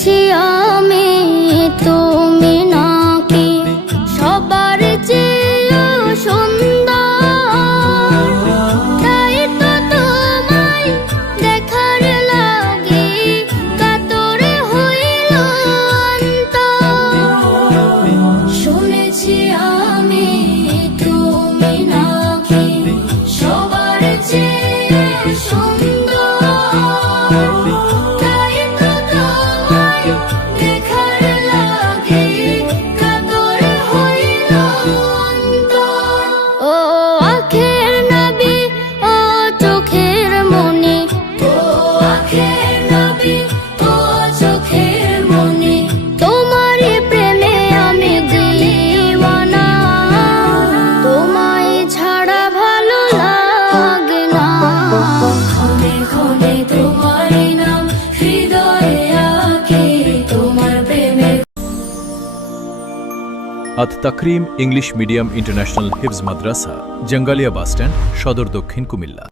শুনেছি আমি তুমি নাকি সবার চেয়ে সুন্দর, তাই তো তোমায় দেখার লাগি কাতর হইল অন্তর। শুনেছি আমি তুমি নাকি সবার চেয়ে সুন্দর, তাই তো তোমায় দেখার লাগি কাতর হইল অন্তর। ও আখের নবী, ও চোখের মনি, ও আখের নবী, ও চোখের মনি, তোমারই প্রেমে আমি দিওয়ানা, তোমায় ছাড়া ভালো লাগে না। ক্ষণে ক্ষণে তোমার নাম হৃদয়ে আঁকি, তোমার প্রেমে। আত তাকরিম ইংলিশ মিডিয়াম ইন্টারন্যাশনাল হিফজ মাদ্রাসা, জঙ্গালিয়া বাসস্ট্যান্ড, সদর, দক্ষিণ কুমিল্লা।